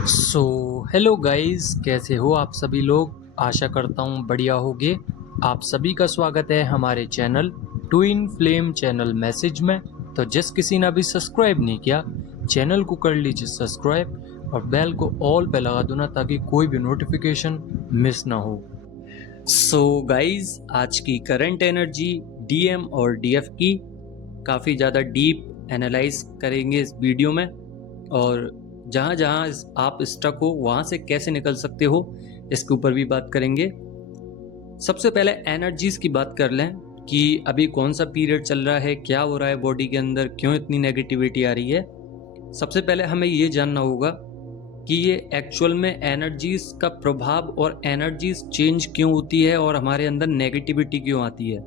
So hello guys, कैसे हो आप सभी लोग। आशा करता हूँ बढ़िया होगे। आप सभी का स्वागत है हमारे channel twin flame channel message में। तो जिस किसी ने अभी सब्सक्राइब नहीं किया, चैनल को कर लीजिए सब्सक्राइब और बेल को ऑल पे लगा दो ना, ताकि कोई भी नोटिफिकेशन मिस ना हो। सो गाइस, आज की करंट एनर्जी डीएम और डीएफ की काफ़ी ज़्यादा डीप एनालाइज करेंगे इस वीडियो में, और जहाँ जहाँ आप स्टक हो वहाँ से कैसे निकल सकते हो इसके ऊपर भी बात करेंगे। सबसे पहले एनर्जीज की बात कर लें कि अभी कौन सा पीरियड चल रहा है, क्या हो रहा है बॉडी के अंदर, क्यों इतनी नेगेटिविटी आ रही है। सबसे पहले हमें ये जानना होगा कि ये एक्चुअल में एनर्जीज का प्रभाव और एनर्जीज चेंज क्यों होती है और हमारे अंदर नेगेटिविटी क्यों आती है।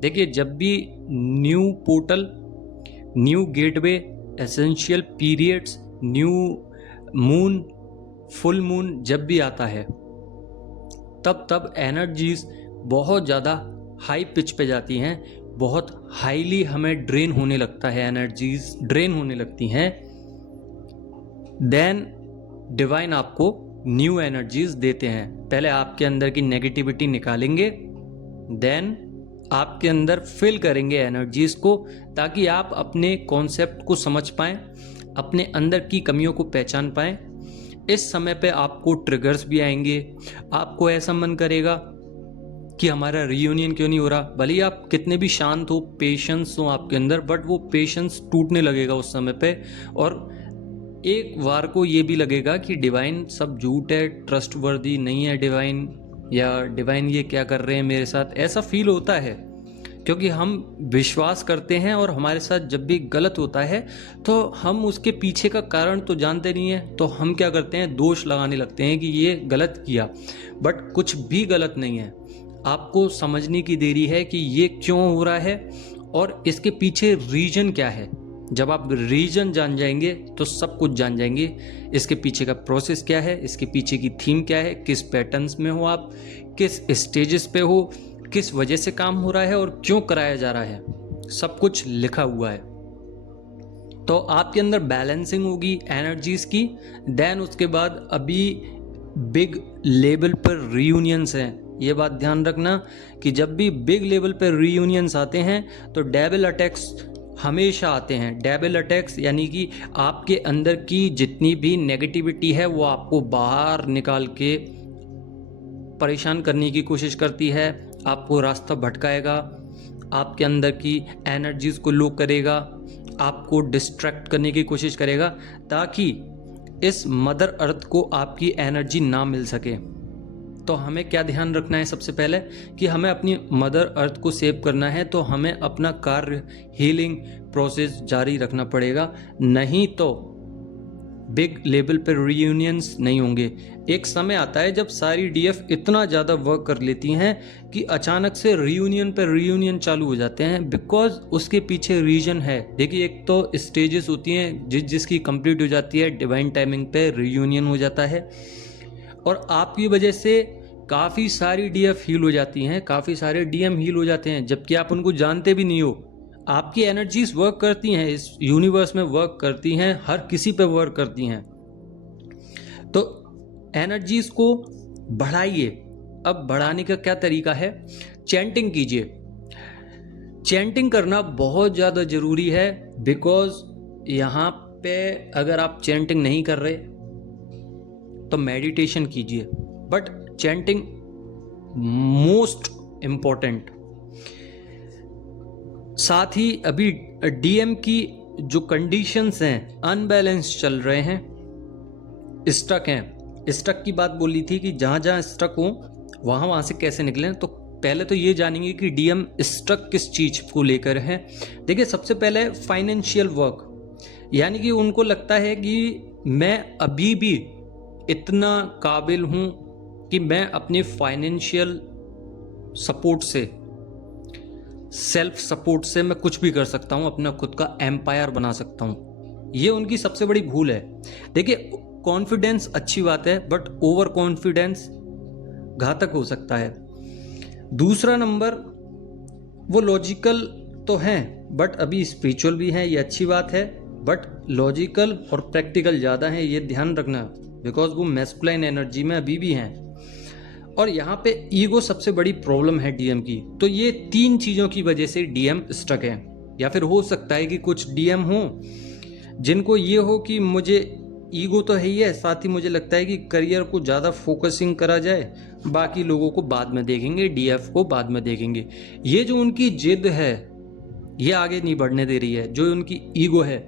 देखिए, जब भी new portal, new gateway, essential periods, new moon, full moon जब भी आता है, तब एनर्जीज बहुत ज़्यादा हाई पिच पे जाती हैं, बहुत हाईली हमें ड्रेन होने लगता है, एनर्जीज ड्रेन होने लगती हैं। देन डिवाइन आपको न्यू एनर्जीज देते हैं। पहले आपके अंदर की नेगेटिविटी निकालेंगे, देन आपके अंदर फिल करेंगे एनर्जीज को, ताकि आप अपने कॉन्सेप्ट को समझ पाएं, अपने अंदर की कमियों को पहचान पाएं। इस समय पे आपको ट्रिगर्स भी आएंगे, आपको ऐसा मन करेगा कि हमारा रियूनियन क्यों नहीं हो रहा। भले ही आप कितने भी शांत हो, पेशेंस हो आपके अंदर, बट वो पेशेंस टूटने लगेगा उस समय पे, और एक बार को ये भी लगेगा कि डिवाइन सब झूठ है, ट्रस्ट वर्दी नहीं है डिवाइन, या डिवाइन ये क्या कर रहे हैं मेरे साथ। ऐसा फील होता है क्योंकि हम विश्वास करते हैं, और हमारे साथ जब भी गलत होता है तो हम उसके पीछे का कारण तो जानते नहीं है, तो हम क्या करते हैं, दोष लगाने लगते हैं कि ये गलत किया। बट कुछ भी गलत नहीं है, आपको समझने की देरी है कि ये क्यों हो रहा है और इसके पीछे रीजन क्या है। जब आप रीजन जान जाएंगे तो सब कुछ जान जाएंगे। इसके पीछे का प्रोसेस क्या है, इसके पीछे की थीम क्या है, किस पैटर्न्स में हो आप, किस स्टेजेस पे हो, किस वजह से काम हो रहा है और क्यों कराया जा रहा है, सब कुछ लिखा हुआ है। तो आपके अंदर बैलेंसिंग होगी एनर्जीज की। देन उसके बाद अभी बिग लेवल पर रीयूनियंस हैं। ये बात ध्यान रखना कि जब भी बिग लेवल पर रीयूनियंस आते हैं तो डेविल अटैक्स हमेशा आते हैं। डेविल अटैक्स यानी कि आपके अंदर की जितनी भी नेगेटिविटी है वो आपको बाहर निकाल के परेशान करने की कोशिश करती है, आपको रास्ता भटकाएगा, आपके अंदर की एनर्जीज को लो करेगा, आपको डिस्ट्रैक्ट करने की कोशिश करेगा, ताकि इस मदर अर्थ को आपकी एनर्जी ना मिल सके। तो हमें क्या ध्यान रखना है, सबसे पहले कि हमें अपनी मदर अर्थ को सेव करना है, तो हमें अपना कार्य, हीलिंग प्रोसेस जारी रखना पड़ेगा, नहीं तो बिग लेवल पर रीयूनियंस नहीं होंगे। एक समय आता है जब सारी डीएफ इतना ज़्यादा वर्क कर लेती हैं कि अचानक से रीयूनियन पर रीयूनियन चालू हो जाते हैं, बिकॉज उसके पीछे रीजन है। देखिए, एक तो स्टेजेस होती हैं जिसकी कंप्लीट हो जाती है, डिवाइन टाइमिंग पे रीयूनियन हो जाता है, और आपकी वजह से काफ़ी सारी डीएफ हील हो जाती हैं, काफ़ी सारे डीएम हील हो जाते हैं, जबकि आप उनको जानते भी नहीं हो। आपकी एनर्जीज वर्क करती हैं, इस यूनिवर्स में वर्क करती हैं, हर किसी पे वर्क करती हैं। तो एनर्जीज को बढ़ाइए। अब बढ़ाने का क्या तरीका है, चैंटिंग कीजिए। चैंटिंग करना बहुत ज़्यादा ज़रूरी है, बिकॉज यहाँ पे अगर आप चैंटिंग नहीं कर रहे तो मेडिटेशन कीजिए, बट चैंटिंग मोस्ट इम्पॉर्टेंट। साथ ही अभी डीएम की जो कंडीशंस हैं, अनबैलेंस चल रहे हैं, स्टक हैं। स्टक की बात बोली थी कि जहाँ जहाँ स्टक हो वहाँ से कैसे निकलें। तो पहले तो ये जानेंगे कि डीएम स्टक किस चीज़ को लेकर है। देखिए, सबसे पहले फाइनेंशियल वर्क, यानी कि उनको लगता है कि मैं अभी भी इतना काबिल हूँ कि मैं अपने फाइनेंशियल सपोर्ट से, सेल्फ सपोर्ट से मैं कुछ भी कर सकता हूँ, अपना खुद का एम्पायर बना सकता हूँ। ये उनकी सबसे बड़ी भूल है। देखिए, कॉन्फिडेंस अच्छी बात है, बट ओवर कॉन्फिडेंस घातक हो सकता है। दूसरा नंबर, वो लॉजिकल तो हैं बट अभी स्पिरिचुअल भी हैं, ये अच्छी बात है, बट लॉजिकल और प्रैक्टिकल ज़्यादा है, ये ध्यान रखना। बिकॉज वो मैस्कुलाइन एनर्जी में अभी भी हैं। और यहाँ पे ईगो सबसे बड़ी प्रॉब्लम है डीएम की। तो ये 3 चीज़ों की वजह से डीएम स्टक है। या फिर हो सकता है कि कुछ डीएम हो जिनको ये हो कि मुझे ईगो तो है ही है, साथ ही मुझे लगता है कि करियर को ज़्यादा फोकसिंग करा जाए, बाकी लोगों को बाद में देखेंगे, डीएफ को बाद में देखेंगे। ये जो उनकी जिद है ये आगे नहीं बढ़ने दे रही है, जो उनकी ईगो है।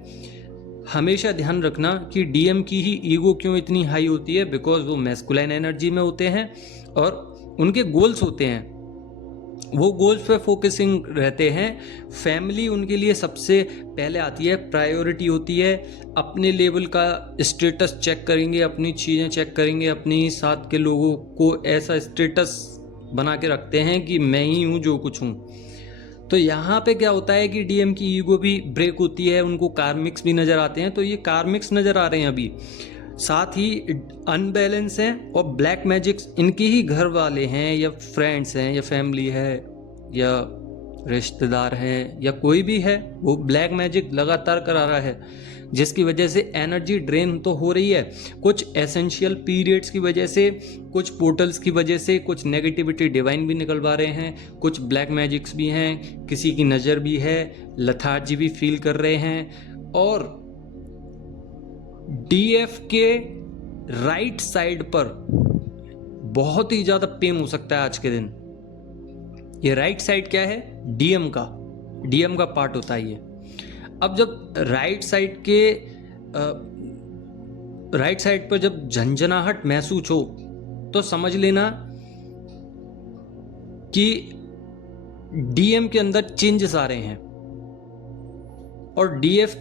हमेशा ध्यान रखना कि डीएम की ही ईगो क्यों इतनी हाई होती है, बिकॉज वो मैस्कुलाइन एनर्जी में होते हैं और उनके गोल्स होते हैं, वो गोल्स पे फोकसिंग रहते हैं। फैमिली उनके लिए सबसे पहले आती है, प्रायोरिटी होती है। अपने लेवल का स्टेटस चेक करेंगे, अपनी चीज़ें चेक करेंगे, अपने साथ के लोगों को ऐसा स्टेटस बना के रखते हैं कि मैं ही हूँ जो कुछ हूँ। तो यहाँ पे क्या होता है कि डीएम की ईगो भी ब्रेक होती है, उनको कार्मिक्स भी नज़र आते हैं। तो ये कार्मिक्स नज़र आ रहे हैं अभी, साथ ही अनबैलेंस हैं और ब्लैक मैजिक्स इनके ही घर वाले हैं या फ्रेंड्स हैं या फैमिली है या रिश्तेदार हैं या कोई भी है, वो ब्लैक मैजिक लगातार करा रहा है, जिसकी वजह से एनर्जी ड्रेन तो हो रही है। कुछ एसेंशियल पीरियड्स की वजह से, कुछ पोर्टल्स की वजह से, कुछ नेगेटिविटी डिवाइन भी निकलवा रहे हैं, कुछ ब्लैक मैजिक्स भी हैं, किसी की नज़र भी है, लथार्जी भी फील कर रहे हैं। और डीएफ के राइट साइड पर बहुत ही ज्यादा पेन हो सकता है आज के दिन। ये राइट साइड क्या है? डीएम का पार्ट होता है ये। अब जब राइट साइड पर जब झंझनाहट महसूस हो तो समझ लेना कि डीएम के अंदर चेंजेस आ रहे हैं। और डीएफ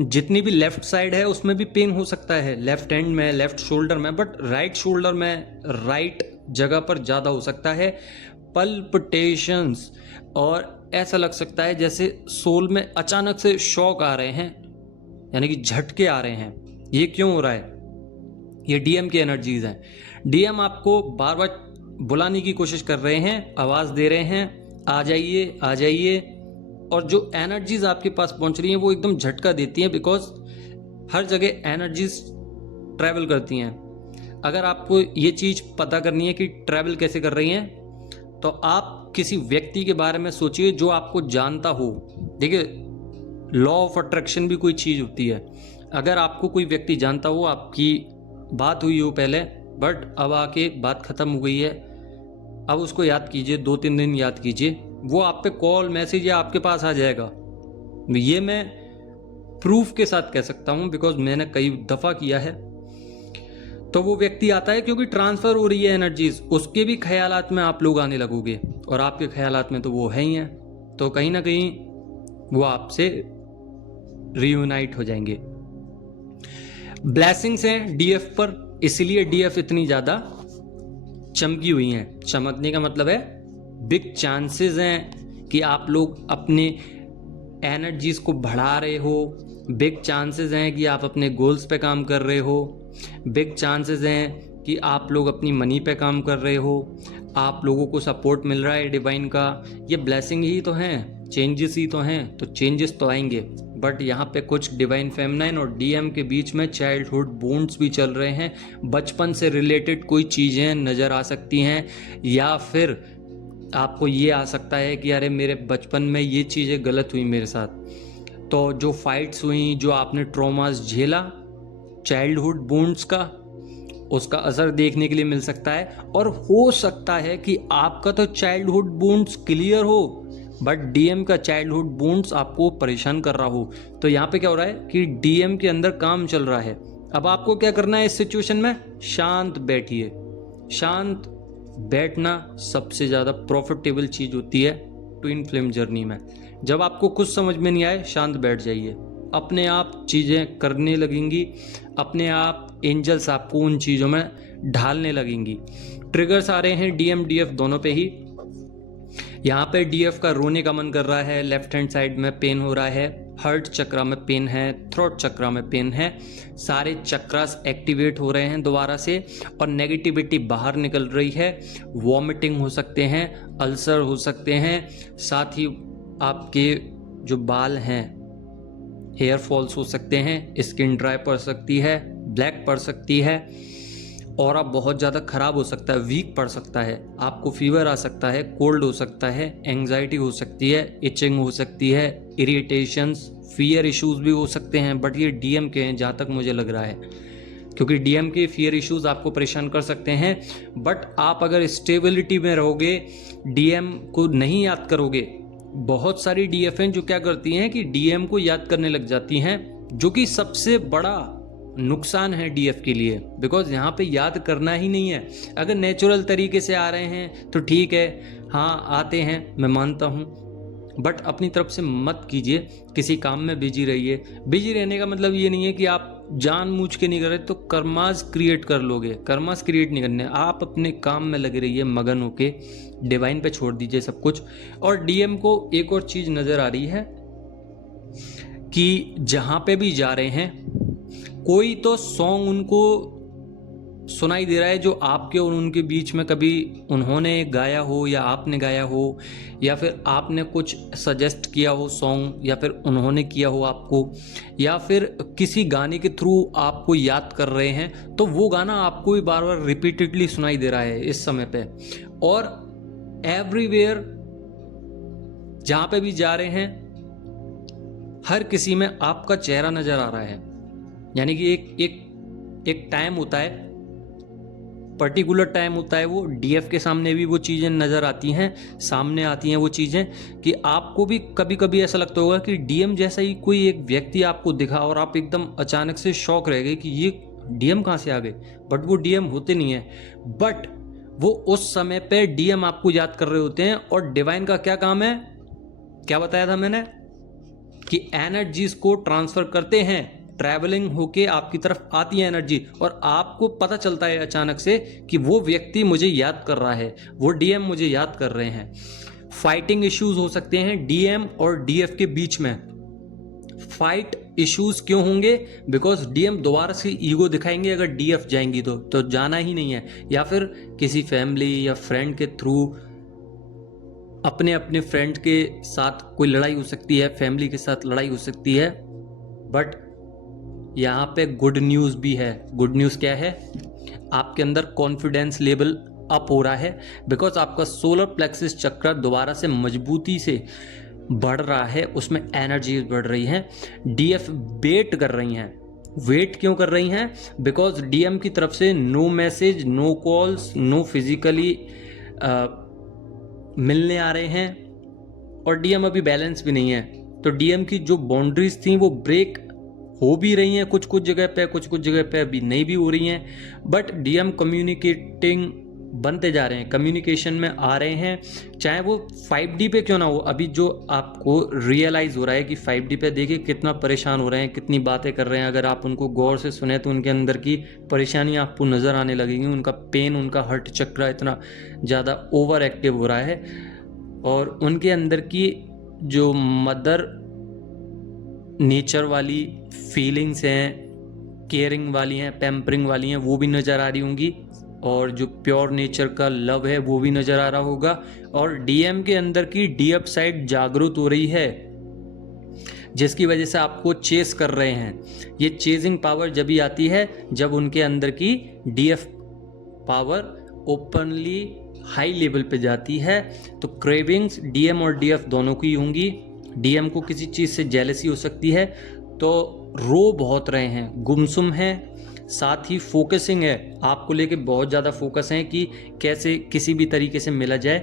जितनी भी लेफ्ट साइड है उसमें भी पेन हो सकता है, लेफ्ट हैंड में, लेफ्ट शोल्डर में, बट राइट शोल्डर में, राइट जगह पर ज़्यादा हो सकता है। पल्पिटेशंस, और ऐसा लग सकता है जैसे सोल में अचानक से शॉक आ रहे हैं, यानी कि झटके आ रहे हैं। ये क्यों हो रहा है? ये डीएम की एनर्जीज हैं। डीएम आपको बार बार बुलाने की कोशिश कर रहे हैं, आवाज़ दे रहे हैं, आ जाइए आ जाइए। और जो एनर्जीज आपके पास पहुंच रही हैं वो एकदम झटका देती हैं, बिकॉज हर जगह एनर्जीज ट्रैवल करती हैं। अगर आपको ये चीज़ पता करनी है कि ट्रैवल कैसे कर रही हैं, तो आप किसी व्यक्ति के बारे में सोचिए जो आपको जानता हो। देखिए, लॉ ऑफ अट्रैक्शन भी कोई चीज़ होती है। अगर आपको कोई व्यक्ति जानता हो, आपकी बात हुई हो पहले, बट अब आके बात ख़त्म हो गई है, अब उसको याद कीजिए, 2-3 दिन याद कीजिए, वो आप पे कॉल, मैसेज या आपके पास आ जाएगा। ये मैं प्रूफ के साथ कह सकता हूँ, बिकॉज मैंने कई दफ़ा किया है। तो वो व्यक्ति आता है क्योंकि ट्रांसफ़र हो रही है एनर्जीज, उसके भी ख्यालात में आप लोग आने लगोगे और आपके ख्यालात में तो वो है ही हैं, तो कहीं ना कहीं वो आपसे रियूनाइट हो जाएंगे। ब्लेसिंग्स हैं डीएफ पर, इसलिए डीएफ इतनी ज़्यादा चमकी हुई हैं। चमकने का मतलब है बिग चांसेस हैं कि आप लोग अपने एनर्जीज को बढ़ा रहे हो, बिग चांसेस हैं कि आप अपने गोल्स पे काम कर रहे हो, बिग चांसेस हैं कि आप लोग अपनी मनी पे काम कर रहे हो, आप लोगों को सपोर्ट मिल रहा है डिवाइन का। ये ब्लेसिंग ही तो हैं, चेंजेस ही तो हैं, तो चेंजेस तो आएंगे। बट यहाँ पे कुछ डिवाइन फेमिनाइन और डीएम के बीच में चाइल्डहुड बॉन्ड्स भी चल रहे हैं। बचपन से रिलेटेड कोई चीज़ें नज़र आ सकती हैं, या फिर आपको ये आ सकता है कि अरे मेरे बचपन में ये चीज़ें गलत हुई मेरे साथ। तो जो फाइट्स हुई, जो आपने ट्रॉमास झेला चाइल्डहुड बॉन्ड्स का, उसका असर देखने के लिए मिल सकता है। और हो सकता है कि आपका तो चाइल्डहुड बॉन्ड्स क्लियर हो, बट डीएम का चाइल्डहुड बॉन्ड्स आपको परेशान कर रहा हो। तो यहाँ पे क्या हो रहा है कि डीएम के अंदर काम चल रहा है। अब आपको क्या करना है इस सिचुएशन में? शांत बैठिए। शांत बैठना सबसे ज़्यादा प्रॉफिटेबल चीज़ होती है ट्विन फ्लेम जर्नी में। जब आपको कुछ समझ में नहीं आए, शांत बैठ जाइए, अपने आप चीज़ें करने लगेंगी, अपने आप एंजल्स आपको उन चीज़ों में ढालने लगेंगी। ट्रिगर्स आ रहे हैं डीएम डीएफ दोनों पे ही। यहाँ पे डीएफ का रोने का मन कर रहा है, लेफ्ट हैंड साइड में पेन हो रहा है, हार्ट चक्रा में पेन है, थ्रोट चक्रा में पेन है, सारे चक्रास एक्टिवेट हो रहे हैं दोबारा से और नेगेटिविटी बाहर निकल रही है। वॉमिटिंग हो सकते हैं, अल्सर हो सकते हैं, साथ ही आपके जो बाल हैं, हेयर फॉल्स हो सकते हैं, स्किन ड्राई पड़ सकती है, ब्लैक पड़ सकती है, और आप बहुत ज़्यादा ख़राब हो सकता है, वीक पड़ सकता है, आपको फीवर आ सकता है, कोल्ड हो सकता है, एंग्जाइटी हो सकती है, इचिंग हो सकती है, इरिटेशंस, फियर इश्यूज भी हो सकते हैं। बट ये डीएम के हैं जहाँ तक मुझे लग रहा है, क्योंकि डीएम के फियर इश्यूज आपको परेशान कर सकते हैं। बट आप अगर स्टेबिलिटी में रहोगे, डीएम को नहीं याद करोगे, बहुत सारी डीएफ हैं जो क्या करती हैं कि डीएम को याद करने लग जाती हैं, जो कि सबसे बड़ा नुकसान है डीएफ के लिए, बिकॉज यहाँ पे याद करना ही नहीं है। अगर नेचुरल तरीके से आ रहे हैं तो ठीक है, हाँ आते हैं, मैं मानता हूँ, बट अपनी तरफ से मत कीजिए, किसी काम में बिजी रहिए। बिजी रहने का मतलब ये नहीं है कि आप जानबूझ के नहीं कर रहे तो कर्मास क्रिएट कर लोगे, कर्मास क्रिएट नहीं करने, आप अपने काम में लगे रहिए, मगन होके, डिवाइन पे छोड़ दीजिए सब कुछ। और डीएम को एक और चीज नजर आ रही है कि जहां पे भी जा रहे हैं कोई तो सॉन्ग उनको सुनाई दे रहा है जो आपके और उनके बीच में कभी उन्होंने गाया हो या आपने गाया हो, या फिर आपने कुछ सजेस्ट किया हो सॉन्ग, या फिर उन्होंने किया हो आपको, या फिर किसी गाने के थ्रू आपको याद कर रहे हैं, तो वो गाना आपको भी बार बार रिपीटेडली सुनाई दे रहा है इस समय पे। और एवरीवेयर जहाँ पे भी जा रहे हैं, हर किसी में आपका चेहरा नजर आ रहा है। यानी कि एक टाइम होता है, पर्टिकुलर टाइम होता है, वो डीएफ के सामने भी वो चीज़ें नज़र आती हैं, सामने आती हैं वो चीज़ें, कि आपको भी कभी कभी ऐसा लगता होगा कि डीएम जैसा ही कोई एक व्यक्ति आपको दिखा और आप एकदम अचानक से शॉक रह गए कि ये डीएम कहाँ से आ गए। बट वो डीएम होते नहीं है, बट वो उस समय पे डीएम आपको याद कर रहे होते हैं। और डिवाइन का क्या काम है, क्या बताया था मैंने, कि एनर्जीज को ट्रांसफर करते हैं, ट्रैवलिंग होके आपकी तरफ आती है एनर्जी, और आपको पता चलता है अचानक से कि वो व्यक्ति मुझे याद कर रहा है, वो डीएम मुझे याद कर रहे हैं। फाइटिंग इश्यूज हो सकते हैं डीएम और डीएफ के बीच में। फाइट इश्यूज क्यों होंगे, बिकॉज डीएम दोबारा से ईगो दिखाएंगे अगर डीएफ जाएंगी तो जाना ही नहीं है, या फिर किसी फैमिली या फ्रेंड के थ्रू अपने अपने फ्रेंड के साथ कोई लड़ाई हो सकती है, फैमिली के साथ लड़ाई हो सकती है। बट यहाँ पे गुड न्यूज़ भी है। गुड न्यूज़ क्या है, आपके अंदर कॉन्फिडेंस लेवल अप हो रहा है, बिकॉज आपका सोलर प्लेक्सिस चक्र दोबारा से मजबूती से बढ़ रहा है, उसमें एनर्जी बढ़ रही है। डीएफ वेट कर रही हैं। वेट क्यों कर रही हैं, बिकॉज डीएम की तरफ से no message, no calls, no physically मिलने आ रहे हैं, और डीएम अभी बैलेंस भी नहीं है। तो डीएम की जो बाउंड्रीज थी वो ब्रेक हो भी रही हैं, कुछ कुछ जगह पे, कुछ कुछ जगह पे अभी नहीं भी हो रही हैं। बट डीएम कम्युनिकेटिंग बनते जा रहे हैं, कम्युनिकेशन में आ रहे हैं, चाहे वो 5D पे क्यों ना हो। अभी जो आपको रियलाइज़ हो रहा है कि 5D पे देखिए कितना परेशान हो रहे हैं, कितनी बातें कर रहे हैं, अगर आप उनको गौर से सुने तो उनके अंदर की परेशानियाँ आपको नज़र आने लगेंगी, उनका पेन, उनका हर्ट चक्र इतना ज़्यादा ओवर एक्टिव हो रहा है, और उनके अंदर की जो मदर नेचर वाली फीलिंग्स हैं, केयरिंग वाली हैं, पैम्परिंग वाली हैं, वो भी नज़र आ रही होंगी, और जो प्योर नेचर का लव है वो भी नज़र आ रहा होगा। और डीएम के अंदर की डीएफ साइड जागरूक हो रही है, जिसकी वजह से आपको चेस कर रहे हैं। ये चेजिंग पावर जब ही आती है जब उनके अंदर की DF power openly high level पे जाती है। तो क्रेविंग्स डीएम और डीएफ दोनों की होंगी। डीएम को किसी चीज़ से जेलसी हो सकती है, तो रो बहुत रहे हैं, गुमसुम हैं, साथ ही फोकसिंग है, आपको लेके बहुत ज़्यादा फोकस है कि कैसे किसी भी तरीके से मिला जाए।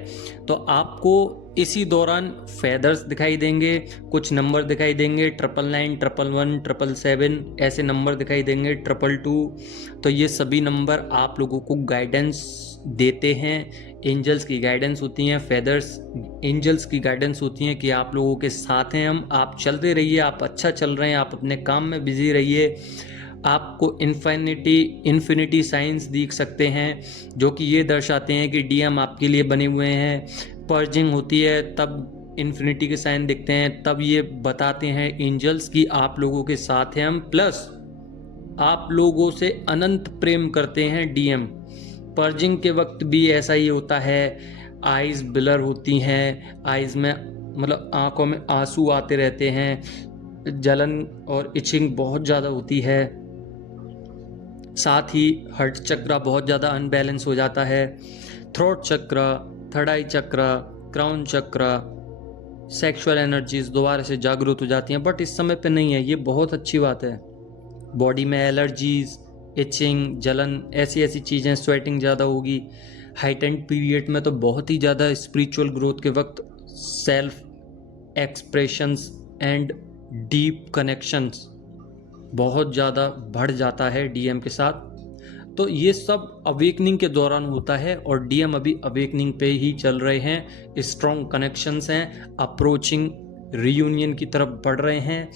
तो आपको इसी दौरान फेदर्स दिखाई देंगे, कुछ नंबर दिखाई देंगे, 999, 111, 777, ऐसे नंबर दिखाई देंगे, 222। तो ये सभी नंबर आप लोगों को गाइडेंस देते हैं। एंजल्स की गाइडेंस होती हैं, फेदर्स एंजल्स की गाइडेंस होती हैं कि आप लोगों के साथ हैं हम, आप चलते रहिए, आप अच्छा चल रहे हैं, आप अपने काम में बिजी रहिए। आपको इन्फिनिटी साइंस दिख सकते हैं जो कि ये दर्शाते हैं कि डीएम आपके लिए बने हुए हैं। पर्जिंग होती है तब इन्फिनिटी के साइन दिखते हैं, तब ये बताते हैं एंजल्स कि आप लोगों के साथ हैं हम, प्लस आप लोगों से अनंत प्रेम करते हैं डीएम। पर्जिंग के वक्त भी ऐसा ही होता है, आइज़ ब्लर होती हैं, आइज़ में मतलब आंखों में आंसू आते रहते हैं, जलन और इचिंग बहुत ज़्यादा होती है। साथ ही हार्ट चक्र बहुत ज़्यादा अनबैलेंस हो जाता है। थ्रोट चक्र, थर्ड आई चक्र, क्राउन चक्र, सेक्सुअल एनर्जीज दोबारा से जागृत हो जाती हैं, बट इस समय पे नहीं है। ये बहुत अच्छी बात है। बॉडी में एलर्जीज, इचिंग, जलन, ऐसी ऐसी चीज़ें, स्वेटिंग ज़्यादा होगी। हाइटेंड पीरियड में तो बहुत ही ज़्यादा स्पिरिचुअल ग्रोथ के वक्त self expressions and deep connections बहुत ज़्यादा बढ़ जाता है डीएम के साथ। तो ये सब अवेकनिंग के दौरान होता है और डीएम अभी अवेकनिंग पे ही चल रहे हैं। स्ट्रॉन्ग कनेक्शंस हैं, अप्रोचिंग रियूनियन की तरफ बढ़ रहे हैं।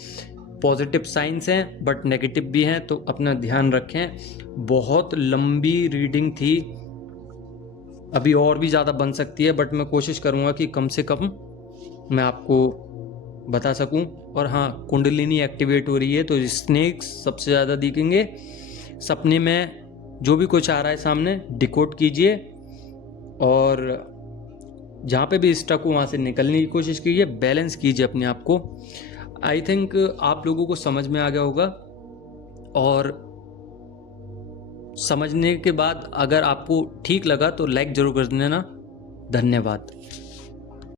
पॉजिटिव साइंस हैं बट नेगेटिव भी हैं, तो अपना ध्यान रखें। बहुत लंबी रीडिंग थी, अभी और भी ज़्यादा बन सकती है, बट मैं कोशिश करूँगा कि कम से कम मैं आपको बता सकूं। और हाँ, कुंडलिनी एक्टिवेट हो रही है तो स्नेक्स सबसे ज़्यादा दिखेंगे। सपने में जो भी कुछ आ रहा है सामने डिकोड कीजिए और जहाँ पे भी स्टक हो वहाँ से निकलने की कोशिश कीजिए, बैलेंस कीजिए अपने आप को। आई थिंक आप लोगों को समझ में आ गया होगा, और समझने के बाद अगर आपको ठीक लगा तो लाइक ज़रूर कर देना। धन्यवाद।